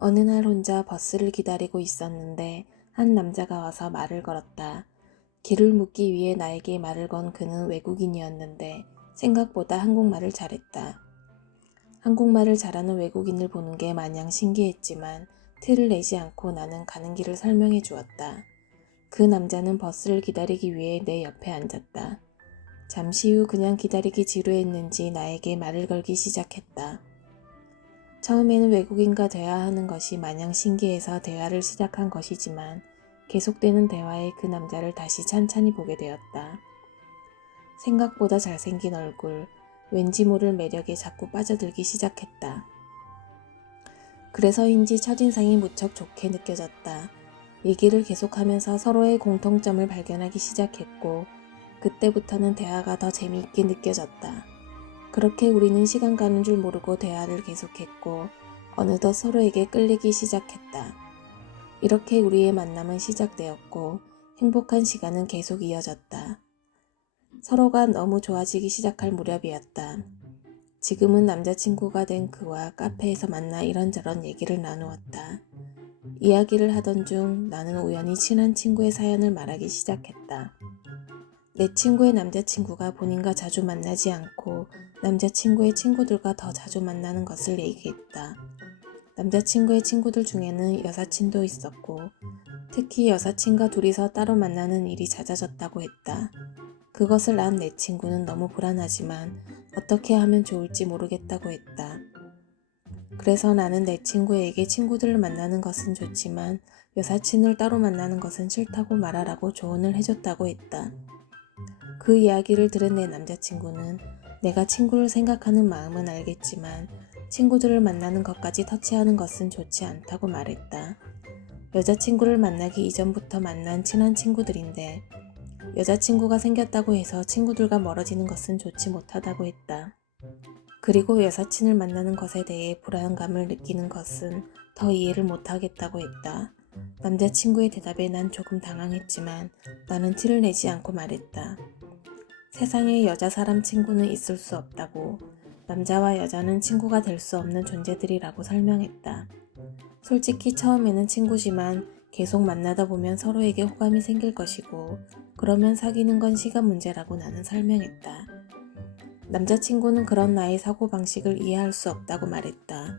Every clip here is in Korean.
어느 날 혼자 버스를 기다리고 있었는데 한 남자가 와서 말을 걸었다. 길을 묻기 위해 나에게 말을 건 그는 외국인이었는데 생각보다 한국말을 잘했다. 한국말을 잘하는 외국인을 보는 게 마냥 신기했지만 티를 내지 않고 나는 가는 길을 설명해 주었다. 그 남자는 버스를 기다리기 위해 내 옆에 앉았다. 잠시 후 그냥 기다리기 지루했는지 나에게 말을 걸기 시작했다. 처음에는 외국인과 대화하는 것이 마냥 신기해서 대화를 시작한 것이지만 계속되는 대화에 그 남자를 다시 찬찬히 보게 되었다. 생각보다 잘생긴 얼굴, 왠지 모를 매력에 자꾸 빠져들기 시작했다. 그래서인지 첫인상이 무척 좋게 느껴졌다. 얘기를 계속하면서 서로의 공통점을 발견하기 시작했고 그때부터는 대화가 더 재미있게 느껴졌다. 그렇게 우리는 시간 가는 줄 모르고 대화를 계속했고 어느덧 서로에게 끌리기 시작했다. 이렇게 우리의 만남은 시작되었고 행복한 시간은 계속 이어졌다. 서로가 너무 좋아지기 시작할 무렵이었다. 지금은 남자친구가 된 그와 카페에서 만나 이런저런 얘기를 나누었다. 이야기를 하던 중 나는 우연히 친한 친구의 사연을 말하기 시작했다. 내 친구의 남자친구가 본인과 자주 만나지 않고 남자친구의 친구들과 더 자주 만나는 것을 얘기했다. 남자친구의 친구들 중에는 여사친도 있었고 특히 여사친과 둘이서 따로 만나는 일이 잦아졌다고 했다. 그것을 안 내 친구는 너무 불안하지만 어떻게 하면 좋을지 모르겠다고 했다. 그래서 나는 내 친구에게 친구들을 만나는 것은 좋지만 여사친을 따로 만나는 것은 싫다고 말하라고 조언을 해줬다고 했다. 그 이야기를 들은 내 남자친구는 내가 친구를 생각하는 마음은 알겠지만 친구들을 만나는 것까지 터치하는 것은 좋지 않다고 말했다. 여자친구를 만나기 이전부터 만난 친한 친구들인데 여자친구가 생겼다고 해서 친구들과 멀어지는 것은 좋지 못하다고 했다. 그리고 여사친을 만나는 것에 대해 불안감을 느끼는 것은 더 이해를 못하겠다고 했다. 남자친구의 대답에 난 조금 당황했지만 나는 티를 내지 않고 말했다. 세상에 여자 사람 친구는 있을 수 없다고, 남자와 여자는 친구가 될 수 없는 존재들이라고 설명했다. 솔직히 처음에는 친구지만 계속 만나다 보면 서로에게 호감이 생길 것이고 그러면 사귀는 건 시간 문제라고 나는 설명했다. 남자친구는 그런 나의 사고방식을 이해할 수 없다고 말했다.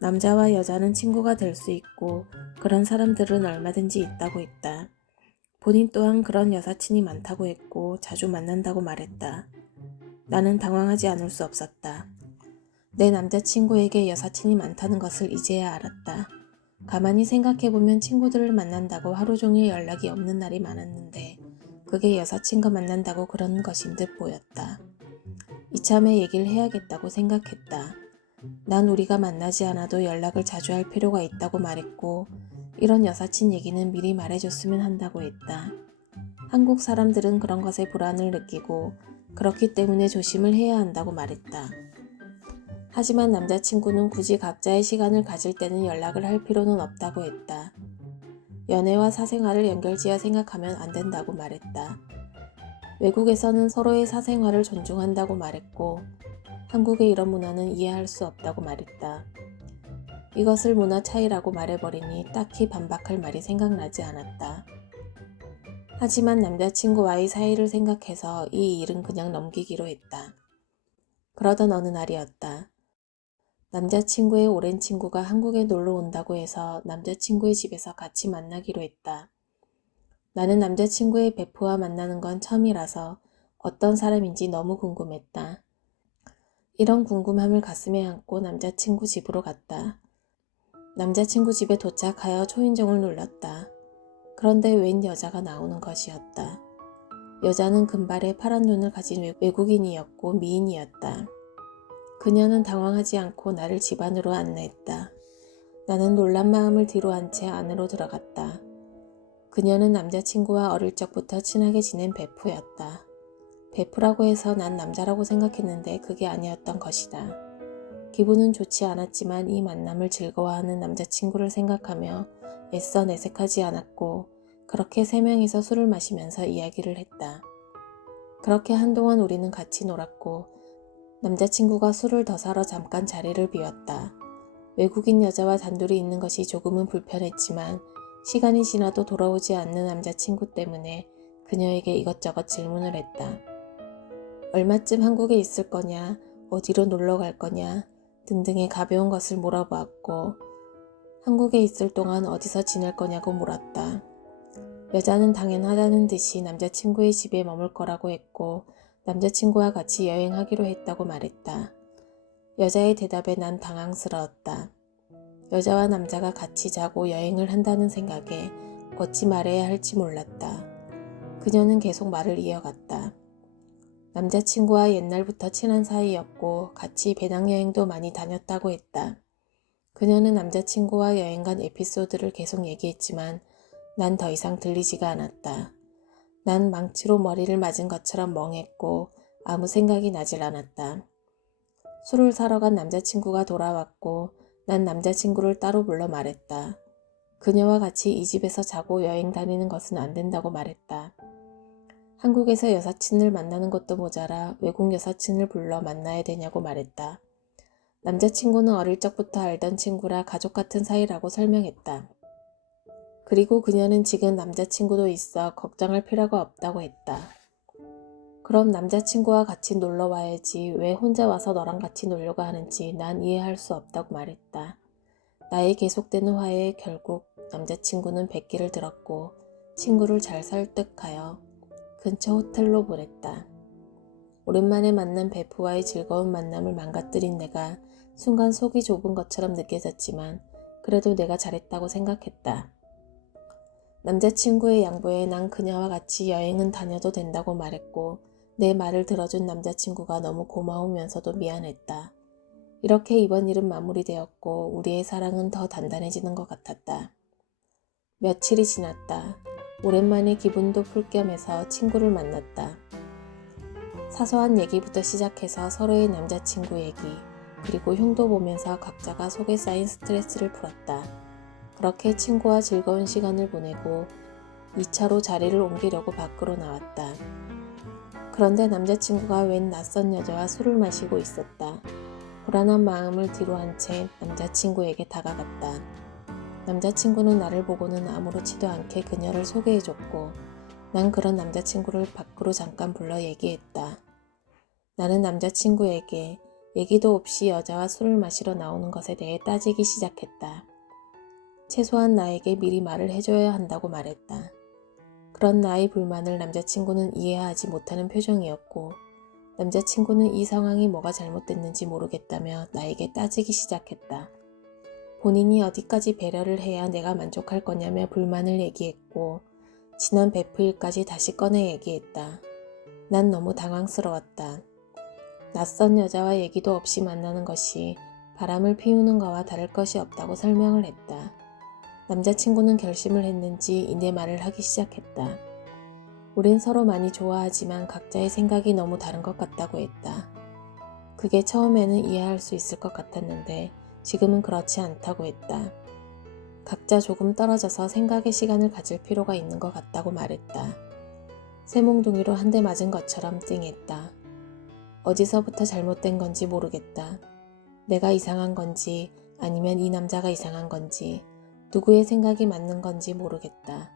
남자와 여자는 친구가 될 수 있고 그런 사람들은 얼마든지 있다고 했다. 본인 또한 그런 여사친이 많다고 했고 자주 만난다고 말했다. 나는 당황하지 않을 수 없었다. 내 남자친구에게 여사친이 많다는 것을 이제야 알았다. 가만히 생각해보면 친구들을 만난다고 하루 종일 연락이 없는 날이 많았는데 그게 여사친과 만난다고 그런 것인 듯 보였다. 이참에 얘기를 해야겠다고 생각했다. 난 우리가 만나지 않아도 연락을 자주 할 필요가 있다고 말했고 이런 여사친 얘기는 미리 말해줬으면 한다고 했다. 한국 사람들은 그런 것에 불안을 느끼고 그렇기 때문에 조심을 해야 한다고 말했다. 하지만 남자친구는 굳이 각자의 시간을 가질 때는 연락을 할 필요는 없다고 했다. 연애와 사생활을 연결지어 생각하면 안 된다고 말했다. 외국에서는 서로의 사생활을 존중한다고 말했고 한국의 이런 문화는 이해할 수 없다고 말했다. 이것을 문화 차이라고 말해버리니 딱히 반박할 말이 생각나지 않았다. 하지만 남자친구와의 사이를 생각해서 이 일은 그냥 넘기기로 했다. 그러던 어느 날이었다. 남자친구의 오랜 친구가 한국에 놀러 온다고 해서 남자친구의 집에서 같이 만나기로 했다. 나는 남자친구의 베프와 만나는 건 처음이라서 어떤 사람인지 너무 궁금했다. 이런 궁금함을 가슴에 안고 남자친구 집으로 갔다. 남자친구 집에 도착하여 초인종을 눌렀다. 그런데 웬 여자가 나오는 것이었다. 여자는 금발에 파란 눈을 가진 외국인이었고 미인이었다. 그녀는 당황하지 않고 나를 집 안으로 안내했다. 나는 놀란 마음을 뒤로 한 채 안으로 들어갔다. 그녀는 남자친구와 어릴 적부터 친하게 지낸 베프였다. 베프라고 해서 난 남자라고 생각했는데 그게 아니었던 것이다. 기분은 좋지 않았지만 이 만남을 즐거워하는 남자친구를 생각하며 애써 내색하지 않았고 그렇게 세 명이서 술을 마시면서 이야기를 했다. 그렇게 한동안 우리는 같이 놀았고 남자친구가 술을 더 사러 잠깐 자리를 비웠다. 외국인 여자와 단둘이 있는 것이 조금은 불편했지만 시간이 지나도 돌아오지 않는 남자친구 때문에 그녀에게 이것저것 질문을 했다. 얼마쯤 한국에 있을 거냐, 어디로 놀러 갈 거냐 등등의 가벼운 것을 물어보았고 한국에 있을 동안 어디서 지낼 거냐고 물었다. 여자는 당연하다는 듯이 남자친구의 집에 머물 거라고 했고 남자친구와 같이 여행하기로 했다고 말했다. 여자의 대답에 난 당황스러웠다. 여자와 남자가 같이 자고 여행을 한다는 생각에 어찌 말해야 할지 몰랐다. 그녀는 계속 말을 이어갔다. 남자친구와 옛날부터 친한 사이였고 같이 배낭여행도 많이 다녔다고 했다. 그녀는 남자친구와 여행 간 에피소드를 계속 얘기했지만 난 더 이상 들리지가 않았다. 난 망치로 머리를 맞은 것처럼 멍했고 아무 생각이 나질 않았다. 술을 사러 간 남자친구가 돌아왔고 난 남자친구를 따로 불러 말했다. 그녀와 같이 이 집에서 자고 여행 다니는 것은 안 된다고 말했다. 한국에서 여사친을 만나는 것도 모자라 외국 여사친을 불러 만나야 되냐고 말했다. 남자친구는 어릴 적부터 알던 친구라 가족 같은 사이라고 설명했다. 그리고 그녀는 지금 남자친구도 있어 걱정할 필요가 없다고 했다. 그럼 남자친구와 같이 놀러 와야지 왜 혼자 와서 너랑 같이 놀려고 하는지 난 이해할 수 없다고 말했다. 나의 계속되는 화해에 결국 남자친구는 백기를 들었고 친구를 잘 설득하여 근처 호텔로 보냈다. 오랜만에 만난 베프와의 즐거운 만남을 망가뜨린 내가 순간 속이 좁은 것처럼 느껴졌지만 그래도 내가 잘했다고 생각했다. 남자친구의 양보에 난 그녀와 같이 여행은 다녀도 된다고 말했고 내 말을 들어준 남자친구가 너무 고마우면서도 미안했다. 이렇게 이번 일은 마무리되었고 우리의 사랑은 더 단단해지는 것 같았다. 며칠이 지났다. 오랜만에 기분도 풀 겸 해서 친구를 만났다. 사소한 얘기부터 시작해서 서로의 남자친구 얘기, 그리고 흉도 보면서 각자가 속에 쌓인 스트레스를 풀었다. 그렇게 친구와 즐거운 시간을 보내고 2차로 자리를 옮기려고 밖으로 나왔다. 그런데 남자친구가 웬 낯선 여자와 술을 마시고 있었다. 불안한 마음을 뒤로한 채 남자친구에게 다가갔다. 남자친구는 나를 보고는 아무렇지도 않게 그녀를 소개해줬고 난 그런 남자친구를 밖으로 잠깐 불러 얘기했다. 나는 남자친구에게 얘기도 없이 여자와 술을 마시러 나오는 것에 대해 따지기 시작했다. 최소한 나에게 미리 말을 해줘야 한다고 말했다. 그런 나의 불만을 남자친구는 이해하지 못하는 표정이었고 남자친구는 이 상황이 뭐가 잘못됐는지 모르겠다며 나에게 따지기 시작했다. 본인이 어디까지 배려를 해야 내가 만족할 거냐며 불만을 얘기했고 지난 베프일까지 다시 꺼내 얘기했다. 난 너무 당황스러웠다. 낯선 여자와 얘기도 없이 만나는 것이 바람을 피우는 거와 다를 것이 없다고 설명을 했다. 남자친구는 결심을 했는지 이내 말을 하기 시작했다. 우린 서로 많이 좋아하지만 각자의 생각이 너무 다른 것 같다고 했다. 그게 처음에는 이해할 수 있을 것 같았는데 지금은 그렇지 않다고 했다. 각자 조금 떨어져서 생각의 시간을 가질 필요가 있는 것 같다고 말했다. 쇠몽둥이로 한 대 맞은 것처럼 띵했다. 어디서부터 잘못된 건지 모르겠다. 내가 이상한 건지 아니면 이 남자가 이상한 건지 누구의 생각이 맞는 건지 모르겠다.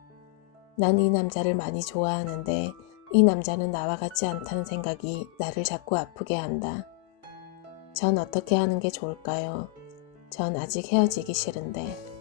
난 이 남자를 많이 좋아하는데 이 남자는 나와 같지 않다는 생각이 나를 자꾸 아프게 한다. 전 어떻게 하는 게 좋을까요? 전 아직 헤어지기 싫은데.